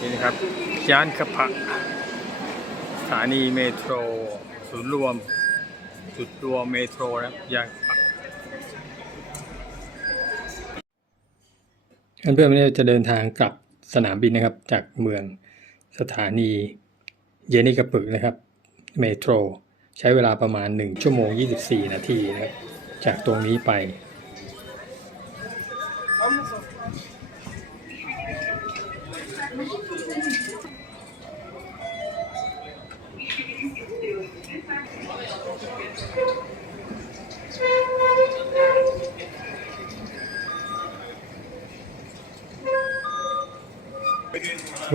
นี่นะครับย่านขะพะสถานีเมโทร ศูนย์รวม จุดรวมเมโทรนะครับย่านขะพะเพื่อนๆวันนี้จะเดินทางกลับสนามบินนะครับ จากเมืองสถานีเยนิกะปึกนะครับ เมโทร ใช้เวลาประมาณ 1 ชั่วโมง 24 นาทีนะครับจากตรงนี้ไป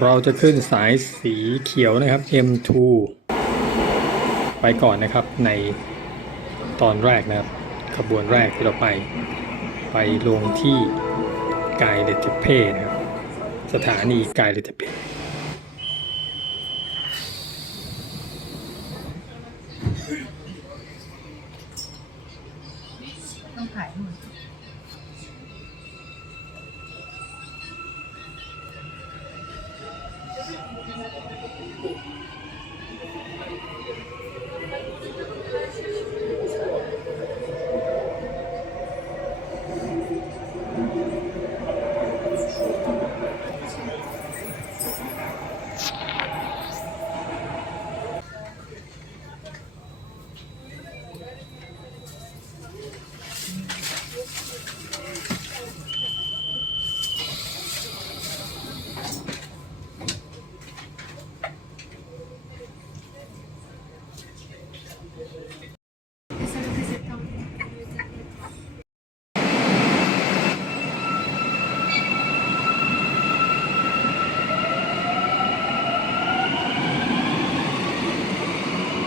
เราจะขึ้นสายสีเขียวนะครับ M2 ไปก่อนนะครับในตอนแรกนะครับ ขบวนแรกที่เราไป ไปลงที่กายเลติเพนะครับ สถานีกายเลติเพ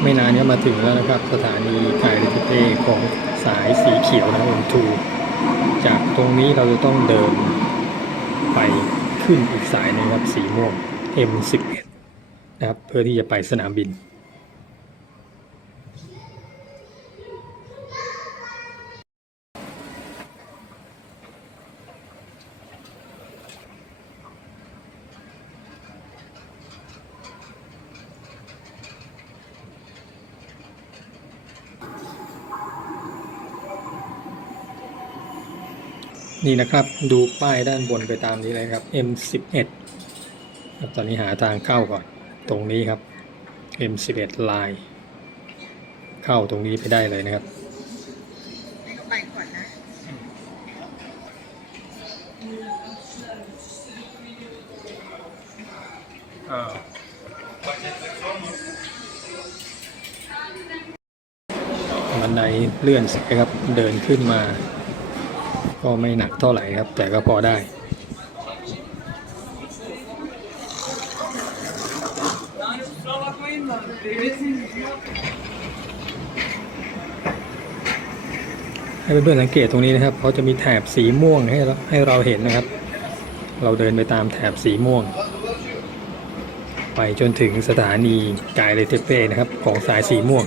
ไม่นานก็มาถึงแล้วนะครับ สถานีกายเลติเพของสายสีเขียวนะ M2 จากตรงนี้เราจะต้องเดินไปขึ้นอีกสายนึงครับสีม่วง M11 นะครับเพื่อที่จะไปสนามบิน นี่นะครับดูป้ายด้านบนไปตามนี้เลยครับ M11 ครับตอนนี้หาทางเข้าก่อน ตรงนี้ครับ M11 ลาย เข้าตรงนี้ไปได้เลยนะครับต้องไปก่อนนะบันไดเลื่อนสายครับ เดินขึ้นมา ก็ไม่หนักเท่าไหร่ครับ แต่ก็พอได้ให้เพื่อนๆสังเกตตรงนี้นะครับเขาจะมีแถบสีม่วงให้เราให้เราเห็นนะครับ เราเดินไปตามแถบสีม่วง ไปจนถึงสถานีกายเลเทเป้นะครับ ของสายสีม่วง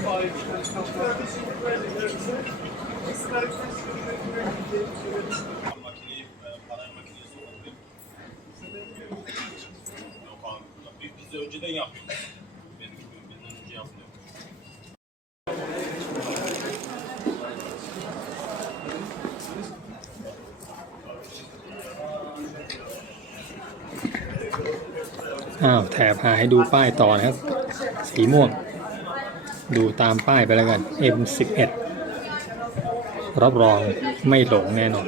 อ้าวแถบหาให้ดูป้ายต่อนะครับ สีม่วง ดูตามป้ายไปแล้วกัน M11 รับรองไม่หลงแน่นอน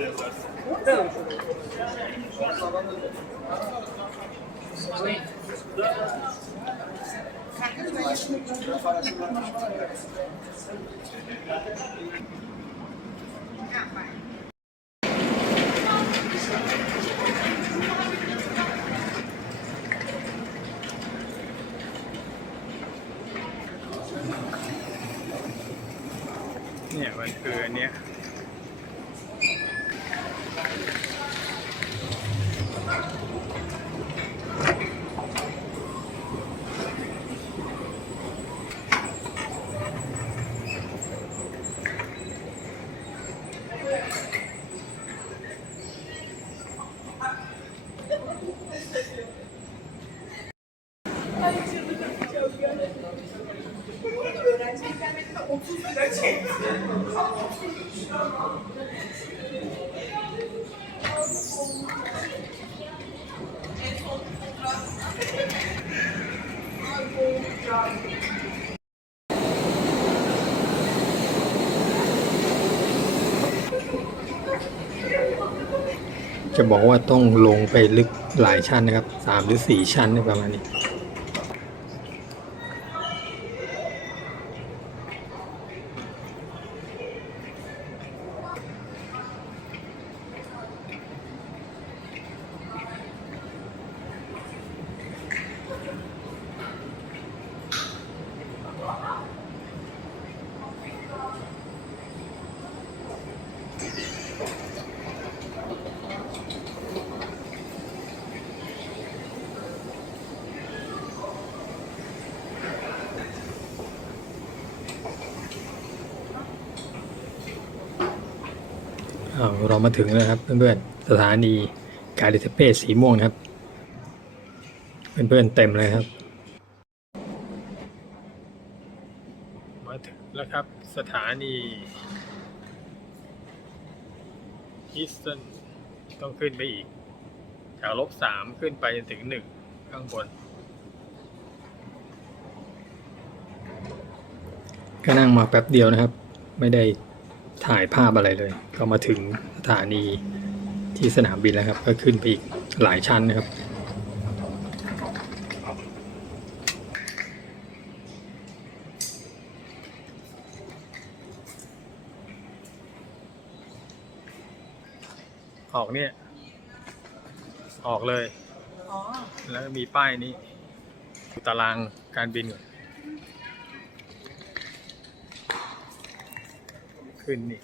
เนี่ยมันคืออันเนี้ย จะบอกว่าต้องลงไปลึกหลายชั้นนะครับสามหรือสี่ชั้นประมาณนี้ อ้าวเรามาถึงแล้วครับ เพื่อนๆสถานีการดิสเพสสีม่วงนะครับ เพื่อนๆเต็มเลยครับ มาถึงแล้วครับสถานีฮิสตันต้องขึ้นไปอีกจากลบสามขึ้นไปจนถึงหนึ่งข้างบน ก็นั่งมาแป๊บเดียวนะครับ ไม่ได้ ถ่ายภาพอะไรเลย ก็มาถึงสถานีที่สนามบินแล้วครับ ก็ขึ้นไปอีกหลายชั้นนะครับ ออกเนี่ย ออกเลยอ๋อแล้วก็มีป้ายนี้ ตารางการบินก่อน ขึ้นนี่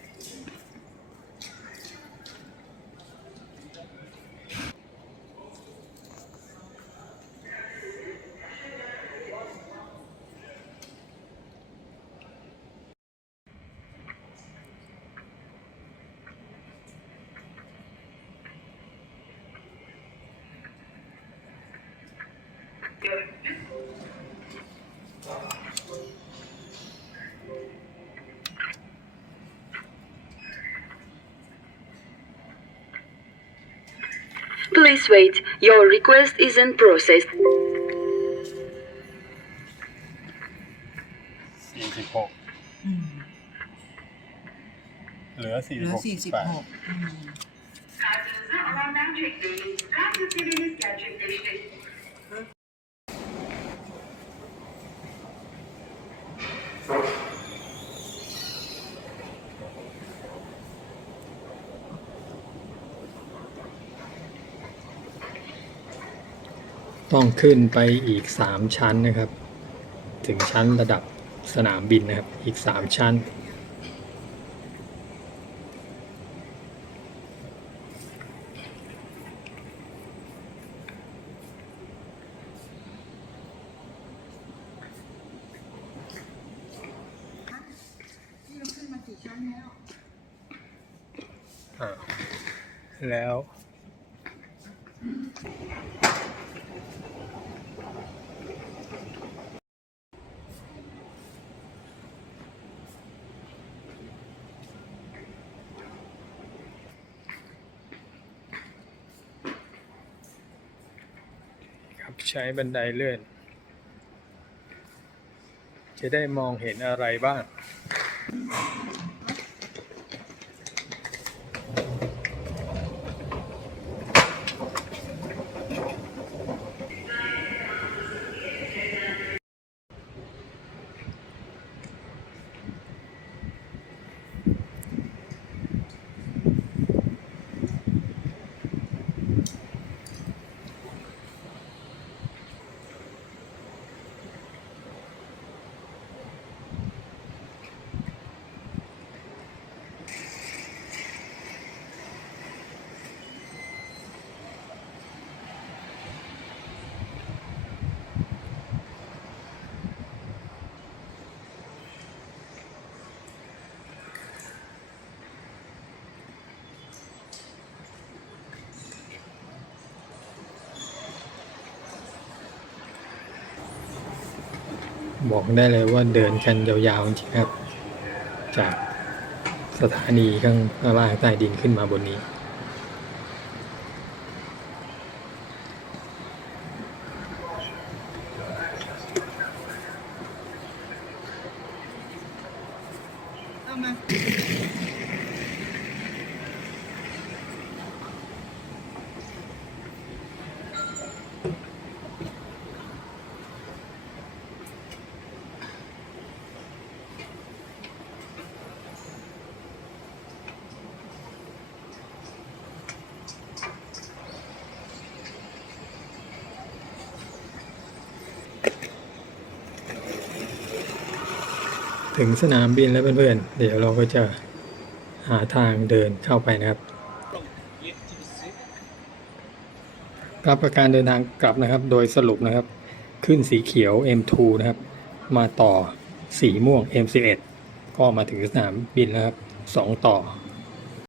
Please wait. Your request is in process. สี่สิบหก อืม เหลือสี่ เห สิ ลื บ อ หก สี่สิบหกอืม Kartınızı alandan çekmeyin. Kart ödemeniz gerçekleşti. ต้องขึ้นไปอีกสามชั้นนะครับ ถึงชั้นระดับสนามบินนะครับ อีกสามชั้นนี่เราขึ้นมากี่ชั้น แล้วอ่าแล้วครับ ใช้บันไดเลื่อน จะได้มองเห็นอะไรบ้าง บอกได้เลยว่าเดินกันยาวๆจริงครับ จากสถานีข้างล่างใต้ดินขึ้นมาบนนี้ ถึงสนามบินแล้วเพื่อนๆ เดี๋ยวเราก็จะหาทางเดินเข้าไปนะครับ รับประการเดินทางกลับนะครับ โดยสรุปนะครับ ขึ้นสีเขียว M2 นะครับ มาต่อสีม่วง M11 ก็มาถึงสนามบินแล้วครับ 2 ต่อ